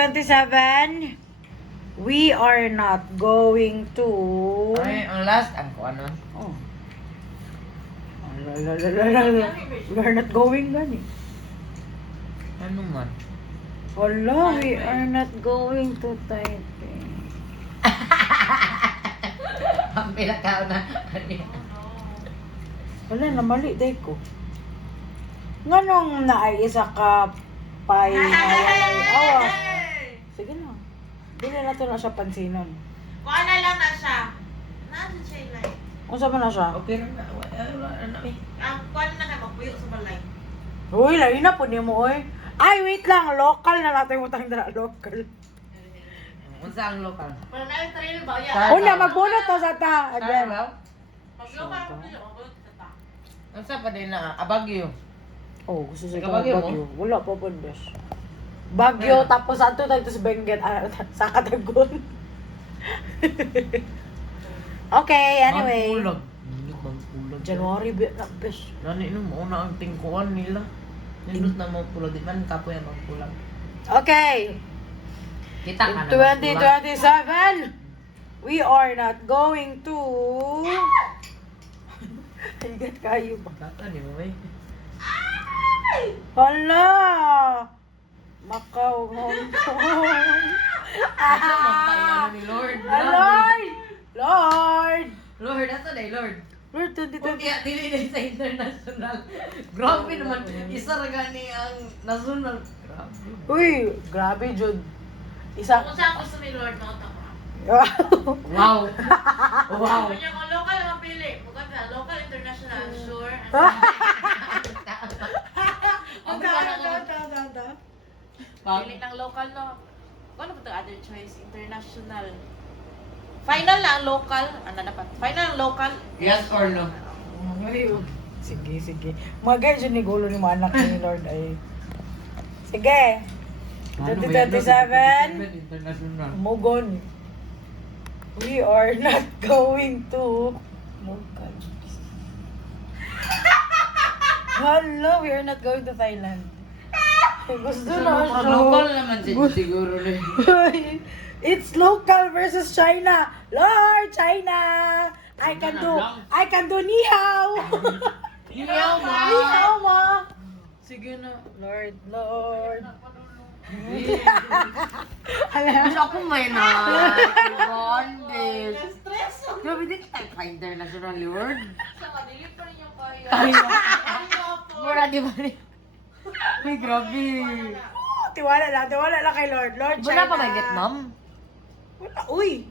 2027, we are not going to... Ay, ang last, ang ko ano? Oh. We are not going gani. Ano man? Wala, we are not going to Taipei. Ang pinakaw na. Wala na, mali day ko. Nganong naay isa ka pay na walay awa. Sige na. Dili na to na siya pansinon. Kuha na lang na siya. Nasa siya like. Unsa man na siya? Okay na. Wala na eh. Kuha na ka magpuyo sa balay. Uy, lain na po ni mo oy. Ay, wait lang. Local na natin mo tayong dala. Local. Unsa ang local? Pero na yung trail ba? Sa- Una, magbunot to sa ta. Again. Pag-local ko nila, magbulot sa ta. Unsa pa din na? Abagyo. Oh, gusto siya Taga Baguio Bagyo. Wala pa po, besh. Bagyo, tapos ato tayo sa Benguet, sa Katagon. Okay, anyway. Magpulag. Magpulag. January, besh. Nani no, mauna ang tingkuan nila. Nindot na magpulag. Di man kapoy ang magpulag. Okay. Kita ka In na 2027, we are not going to... Higat kayo ba? Kata ni mo eh. Hala! Macau, Hong Kong. Asa man tayo ni Lord? Lord! Lord! Lord, ato na Lord. Lord, Kung kaya dili din sa international. Grabe naman. Isa ra gani ang national. Grabe. Uy, grabe, Jud. Isa... Kung saan gusto ni Lord, nakita ko. Wow. Wow. Kung niya kung local ang pili, bukan na, local, international, sure. Pili ng local, no? Kung ano ba ito other choice? International. Final na ang local. Ano dapat? Final ang local. Yes or no? Sige, sige. Mga guys, yun ni gulo ni mga anak ni Lord ay... Sige. 2027, International. Mugon. We are not going to... Mugon. Hala, we are not going to Thailand. Gusto na siya. Local naman siguro rin. It's local versus China. Lord, China. I can do ni hao. Ni hao ma. Ni hao ma. Sige na. Lord, Lord. Mas ako may na. Bondage. Stress. Grabe din tayo ka international Lord. Sa kadili pa rin yung kaya. Mura di ba rin? Ay, grabe. Tiwala lang kay Lord. Lord, China. Wala pa ba Vietnam? Wala, uy.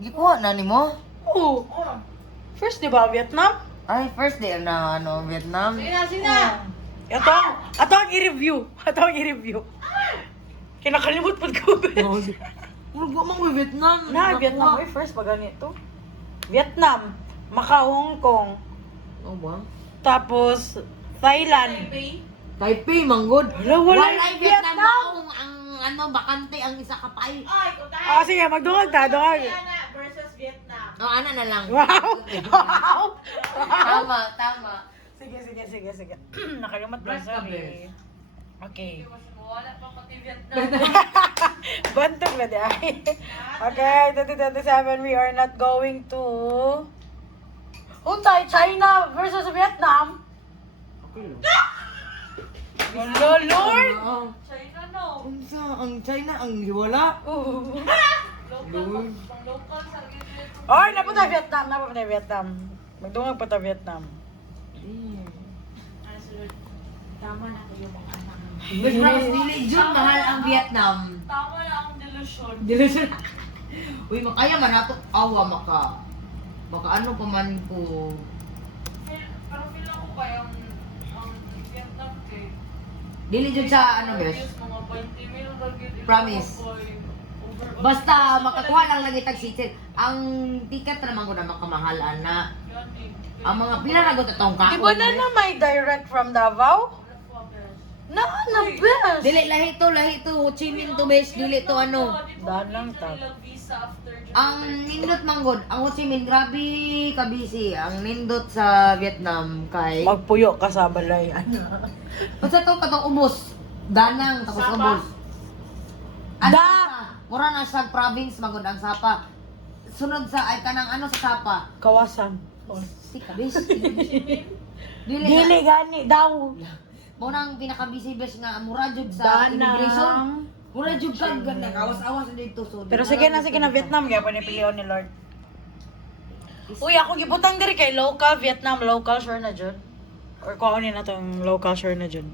Gikuha na ni mo? Oo. First, di ba, Vietnam? Ay, first day na Vietnam. Sina. Ito ang i-review. Kinakalimut po ko. Murag mo Vietnam. Na, Vietnam. Uy, first pa ganito. Vietnam, Macau, Hong Kong. Oh, ba? Tapos, Thailand. Taipei, manggod. Wala Vietnam maong ang bakante ang isa ka pay. Ay, kung tayo. Sige, magdungag ta, dungag. China versus Vietnam. Oh, ana na lang. Wow! Tama. Sige. Nakalimutan ko, Rest of sorry. Okay. Wala pa pati Vietnam. Bantog na di ay. Okay, 2027, we are not going to... Untay, China versus Vietnam. Hello, Lord! China no. Unsa ang China ang hiwala? Local. Pang local sa Vietnam. Oy, napunta Vietnam. Magdungag pa ta Vietnam. Ay, sulod. Tama na kayo mga anak. Mas dili jud mahal ang Vietnam. Tama na ang delusion. Delusion. Uy, makaya man ato awa maka ano pa man ko. Pero feel ako kaya ang Vietnam kay Dili jud sa ano bes. mga 20 mil lagi. Promise. Basta makakuha lang lagi tag sitsit. Ang ticket naman ko na makamahalan na. Ang mga pila na gud atong Di kako. ba na may direct from Davao? Na, best! Dili lahi to Ho Chi Minh to bes, dili to ano. Daan lang ta. Ang nindot manggod, ang Ho Chi Minh grabe ka busy. Ang nindot sa Vietnam kay Magpuyo ka sa balay. Unsa to katong ubos? Danang tapos Sapa. ubos. Ano na sa, mura na sa province, magod ang Sapa. Sunod sa, ay kanang ano sa Sapa. Kawasan. Sika, bis. Dili Dili gani daw. mo nang pinaka-busy-best nga, mura jud sa immigration. Mura jud ka, ganda, kawas-awas dito. So, Pero sige na Vietnam kaya panipilion ni Lord. Uy, ako gibutang diri kay local Vietnam, local sure na jud. Or kuha ni na tong local sure na jud.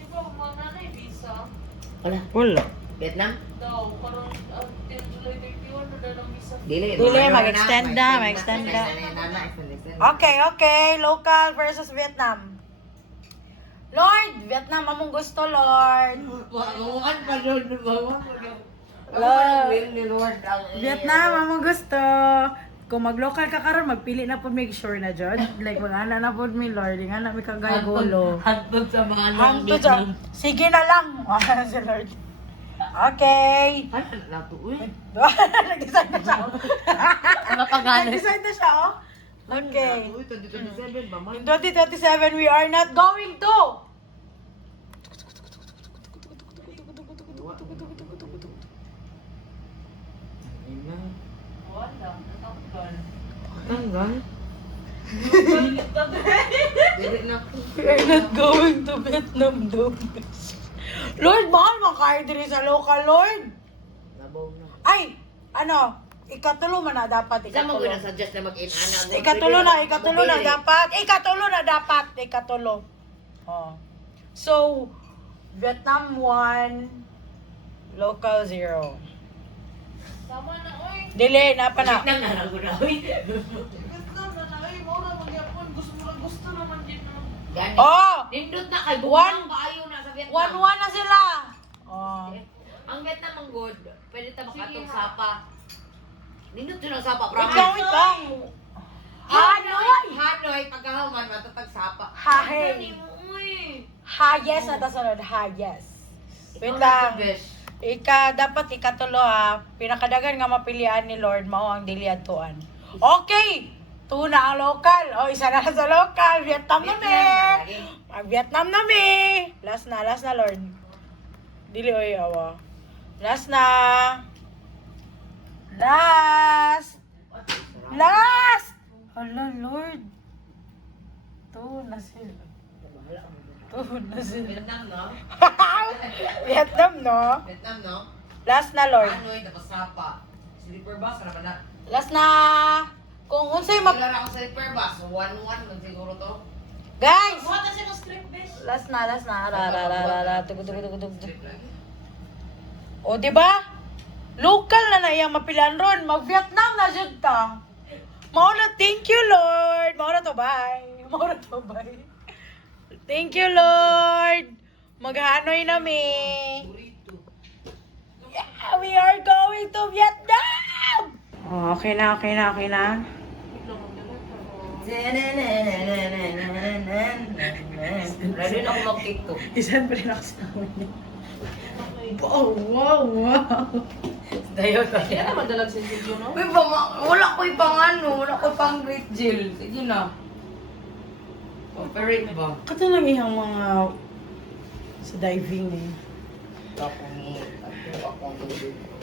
Di ba, mana na yung visa? Wala. Wala. Vietnam? Daw, parang until July 31 na daw ng visa. Dili. Dili, mag-extend na, mag-extend na. Okay, local versus Vietnam. Lord, Vietnam among gusto, Lord. Pagungan pa doon, Lord. Vietnam among gusto. Kung mag-local ka karon, magpili na po make sure na jud. Like mag-ana na po mi Lord, nga na mi kagay gulo. Hantod sa mga Hangto dyan. Sige na lang. Si Lord. Okay. Ano na to, uy? Nag-decide na siya. Wala pa gana. Nag-decide na siya, oh. Okay. Uy, 2027 ba man? In 2027, we are not going to. Wala, natanggal. Tanggal? Dili na ko. We are not going to Vietnam, though. Lord, mahal mga kayo diri sa local, Lord. Nabaw na. Ay, ano, ikatulo man na dapat, Isa mo ko ikatulo. na suggest na mag-in-ana mo. Ikatulo na dapat. Ikatulo. Oh. So, Vietnam 1, local 0. Tama na, oy. Dili, napa na. Vietnam na lang ko na, uy. Vietnam na na, oy. Maura magyapon. Gusto naman din na. Gani. Oh! Nindot na kay One. bukang kaayo na sa Vietnam. 1-1 na sila. Oh. Ang Vietnam ang good. Pwede ta makatong Sige, Sapa. Nindot yun ang Sapa, Ikaw, promise. ikaw. Hanoi! Hanoi, pagkahuman, matatag Sapa. Hahe. Gani mo, uy. Hayes na tasunod. Hayes. Wait Ikaw lang. na, best. Dapat ikatulo ha. Pinakadagan nga mapilian ni Lord, mao ang dili adtuan. Okay! Tuna ang local. O, isa na sa local. Vietnam na mi. Vietnam na mi. Last na, Lord. Dili, oy, awa. Last na. Last! Hala, Lord. Tuna sila. Vietnam, no? Vietnam, no? Vietnam, no? Last na, Lord. Hanoi, tapos Sapa. Sleeper bus, ka naman na. Last na. Kung unsay Maglara ako sa sleeper bus. 1-1 lang siguro to. Guys! Buhat na siya ng script, besh. Last na. Tugod. O, di ba? Local na iyang mapilan ron. Mag-Vietnam na jud ta. Mao na, thank you, Lord. Mao na to, bye. Thank you, Lord. Mag-Hanoi na mi. Yeah, we are going to Vietnam! Oh, okay na. Ready na ako mag-TikTok. Isan pa rin ako sa amin. Wow. Dayo ka. Kaya naman dalag sa video, no? Uy, wala ko wala ko pang great jail. Sige na. Operate ba? Kato lang iyang mga sa diving eh.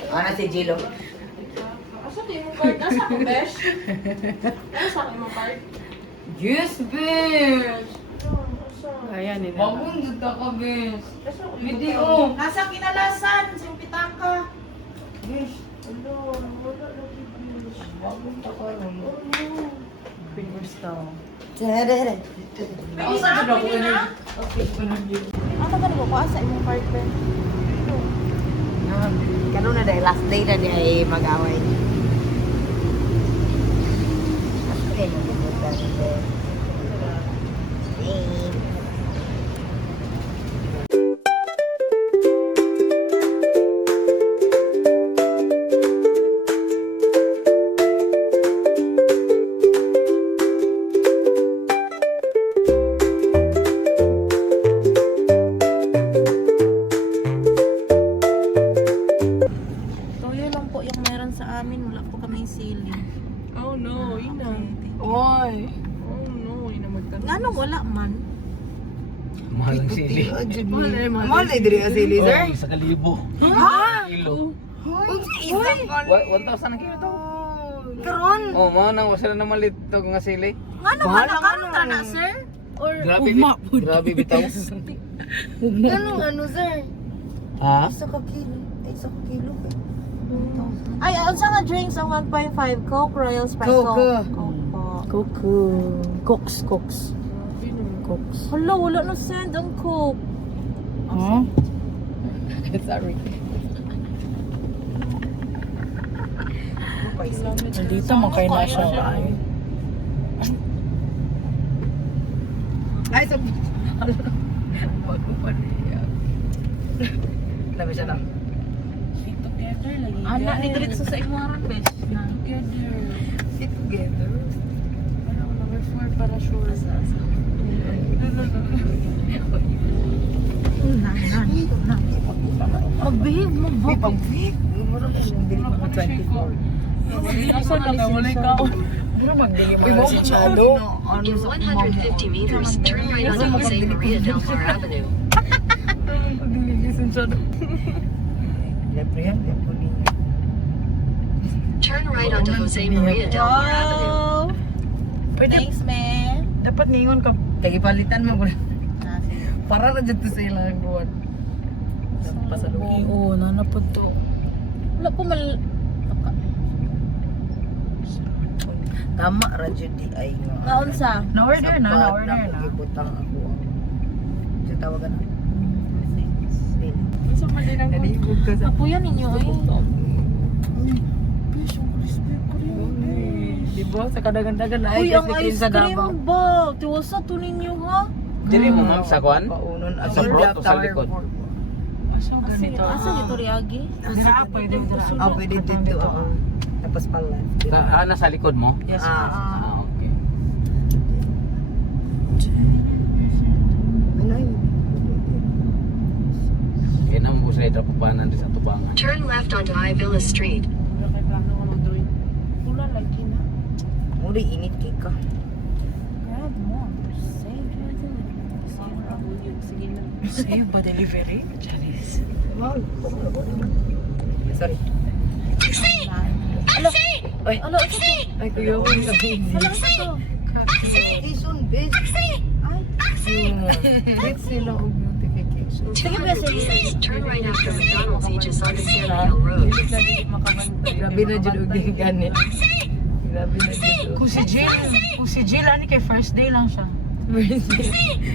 Ana si Jilo. Asa di mo card? Nasa ako, besh? Nasa ako mo card? Yes, bitch! Ayan eh. Bagong gud ka ka, bitch. Nasa ako Video. Nasa kinalasan, sa pitaka. Bitch. Ano, wala na video. Bagong ka ka ron. Fingers daw. Ako sa gud ako na. Okay, ko na yun. Ano ka nag sa imong partner? Kanon na dahil last day na niya ay mag-away. Okay, nag-ibutan din. Toyo lang po yung meron sa amin. Wala po kaming sili. Oh no, ina. Oy. Oh no, ina magkano. Nga nung wala man. Mahal ang sili. Mahal na diri ang sili, sir. Sa kalibo. Ha? Kilo. Isa ka. 1,000 ang kilo to. Karon. Oh, mao nang wala na malit to nga sili. Ano ba nakanta na, sir? Or Grabe, grabe bitaw. Ano, sir? Ha? Isa ka kilo. Isa ka kilo. ay, unsa nga drinks ang 1.5 Coke, Royal Sprite, Coke. Coke po. Coco. Cooks. Cooks. Hala, wala na send ang Coke. Huh? Sorry. Dito mo kayo na siya. Ay, sabi. Labi siya lang. Anak ni diretso sa imuaran, bes. Na. Sit together. Ano, number 4 para sure. Mag-behave mo ba? Pag-beep. Murang dili mo 24. Asa na ka, wala ka. Murang magdili mo sa chado. In 150 meters, turn right onto Jose Maria Del Mar Avenue. Leprehan, leprehan. Turn right onto Jose Maria Del Mar Avenue. Thanks, man. Dapat ningon ka. Kaya ipalitan mo. Para na dyan to sa ilang buwan. Pasalubong. Oo, nanapod to. Wala po mal... Tama, radyo di ay nga. Naunsa? Na-order na, Sapat na-order na. Ibutang ako. Sa tawagan na. Unsa man din ang... Nalibog ka sa... Apo yan ninyo eh. Di ba? Sa kadagan-dagan na Uy, ay ang kasi ice sa Davao. cream ba? Tiwasa to ninyo ha? Dili mo ma'am sa kuan? Paunon. Sa front o sa likod? Asa ganito? Asa dito Riagi? Dira, pwede dira. Ah, pwede dito. Tapos pala. Nasa likod mo? Yes, Ah, okay. Ano yun? Kaya naman po sila itapupanan din sa tubangan. Turn left onto High Villa Street. Wala kay plano ko mag-doing. Wala lagi na. Uri, init kay ka. Grab mo. Save sige na. Save ba delivery? Charis. Sorry. Ano? Ay, Ano? Ito to? ay, kuya ko yung gabi. Ano ito? Notification, bitch. Get sila og notification. Sige ba sige? Turn right after McDonald's Aegis on the Sand Hill Road. Grabe na dyan og yung ganit. Grabe na dyan. Kung si Jill, ano kay first day lang siya.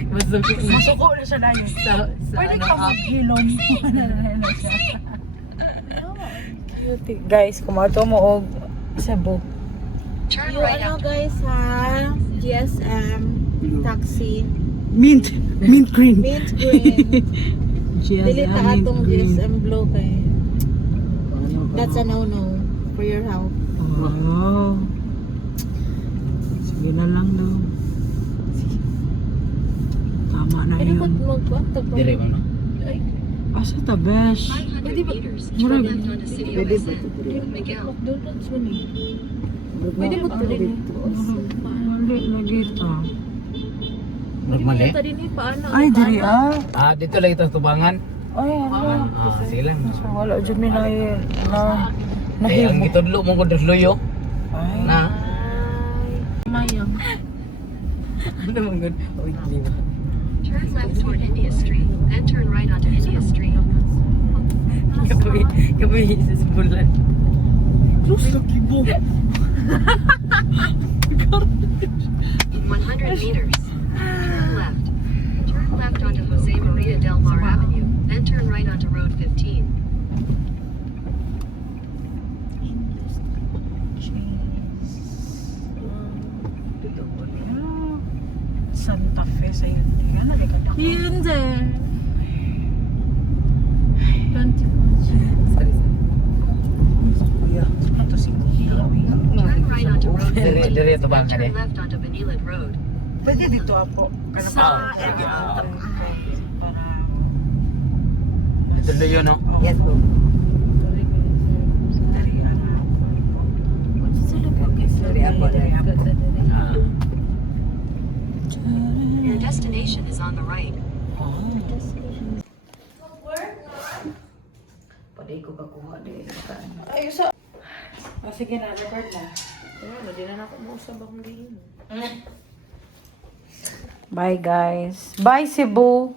Masuko na. Masuko na siya dahil. Sa Pwede ano, ka maghilom. Na siya. Guys, kumato mo og Cebu. Turn Yung right ano after guys ha? GSM taxi. Mint green. Mint green. Dili ta atong GSM blue kay. That's a no-no for your health. Oh. Sige na lang daw. Tama na Ano ba yun. magkwanta pa? Dili mo no? Asa ta, besh? 500 meters, Murag- turn left onto City of Miguel. McDonald's man eh. Pwede mo ito rin. Mali na kita. Mali? Ito din eh, paano? Ay, diri ah. Ah, dito lang ito sa tubangan. Ay, ano. Ah, sige lang. So, wala dyan may na Eh, ang nahimo. gitudlo mo ko desloyo. Ay. Na. Mayang. Ano mong good? Uy, di ba? Turn left toward India Street, then turn right onto India Street. Kapoy sa bulan. In 100 meters, turn left. Turn left onto Jose Maria Del Mar Avenue, then turn right onto Road 15. Santa Fe sa yun. Yan, nalikad ako. Yun din. 20 Sorry. Kuya. Ito si Kuya. Turn right onto Road Diri 15, diri then tubangan turn eh. left onto Vanilid Road. Pwede dito ako. Sa Para... Desloyo no? Yes, bro. Dari, Sorry, ako. Ah. Your destination is on the right. Paday ko kakuha din. Ay, sa... O sige na, record na. Ano, di na ako mausap akong diin. Bye guys. Bye Cebu.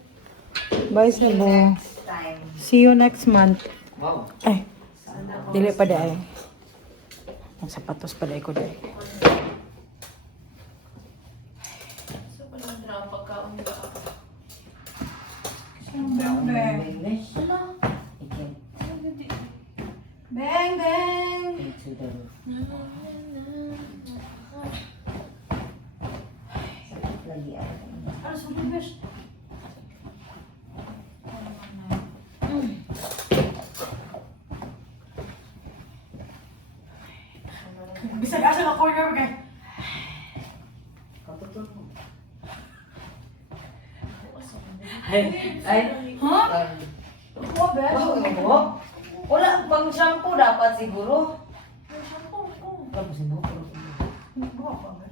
Bye Cebu. Time. See you next month. Wow. Ay. Dili pa day. Ang sapatos pa day ko day. So, palang drama pagkaon nila ako. Bang bang. Bang bang. Ano sa bibis? Bisag asa na corner kay. Ay, Ha? Wa ba? wala pang shampoo dapat siguro. Tapos mo. Wa pa ba?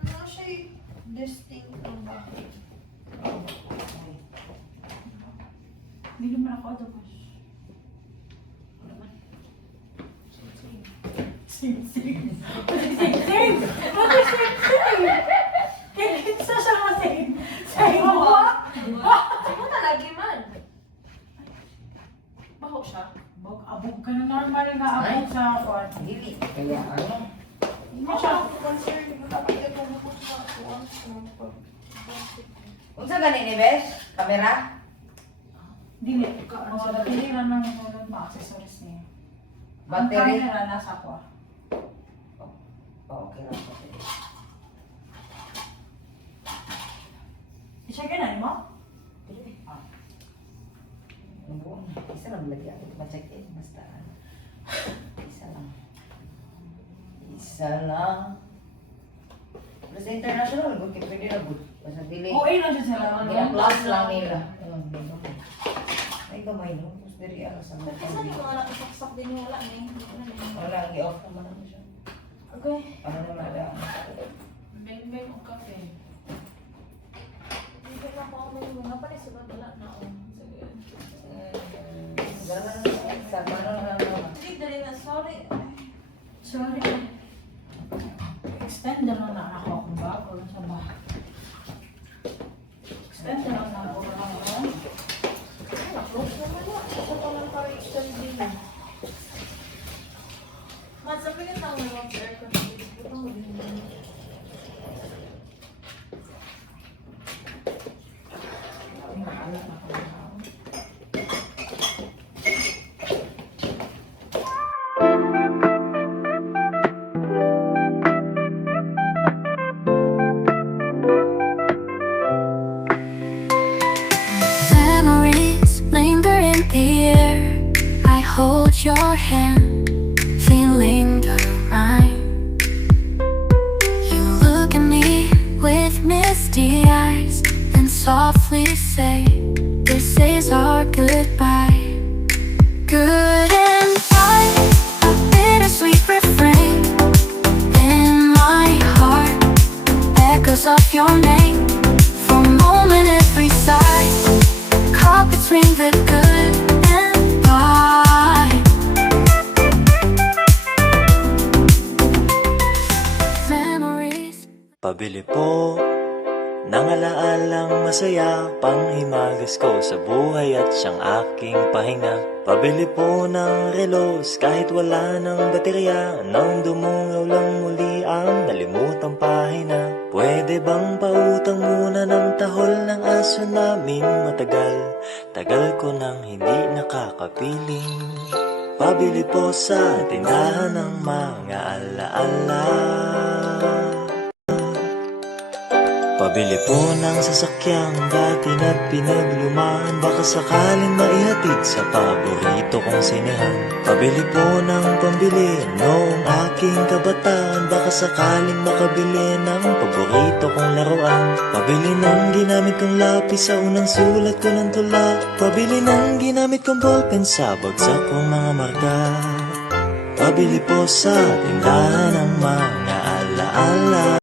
Ano siya distinct ba? Hindi naman ako ito. Sing sing. Sing sing. Bakit sing sing? Kinsa siya masing. Say mo. Ano talagi man? Baho siya. Abog ka na normal nga abog sa kwan. Dili. Kaya ano? Hindi siya. concern. Dapat ito mo sa kuwan. Unsa gani ni Bes? Kamera? Dili. Dili na nang mga accessories niya. Ang Battery? camera nasa kwa. Okay lang. I-check na mo? Isa lang lagi ako ma-check in. Basta. Isa lang. Isa lang. Basta international, good. Pwede na good. Basta dili. Oo, lang siya sila. Gina-plus lang nila. Ay, gamay no. Mas diri ako sa mga. Kasi yung mga nakasaksak din yung wala na Wala, i-off naman ako siya. Okay. Ano naman ada? Beng-beng o kape. Hindi na ako may mga palisunod wala na ako. Sige. Sama na. Hindi, dali na. Sorry. Sorry. Extend na lang na ako akong bago sa bahay. Extend na lang na ako lang. Close naman na. Ako pa lang para extend din. Mas sabi ka tao na mag-aircon. Ito mo din. Memories linger in the air. I hold your hand, feeling the rhyme. You look at me with misty eyes and softly say, "This is our goodbye." Good and bye, a bittersweet refrain in my heart, echoes of your name. For a moment, every sigh caught between the good and bye. Memories. Pabili po ng alaalang masaya, panghimagas ko sa buhay at siyang aking pahinga. Pabili po ng relos kahit wala ng baterya, nang dumungaw lang muli ang nalimutang pahina. Pwede bang pautang muna ng tahol ng aso namin matagal? Tagal ko nang hindi nakakapiling. Pabili po sa tindahan ng mga alaala. Pabili po ng sasakyang dati na pinaglumaan, baka sakaling maihatid sa paborito kong sinehan. Pabili po ng pambili noong aking kabataan, baka sakaling makabili ng paborito kong laruan. Pabili ng ginamit kong lapis sa unang sulat ko ng tula. Pabili ng ginamit kong ballpen sa bagsak kong mga marka. Pabili po sa tindahan ng mga alaala.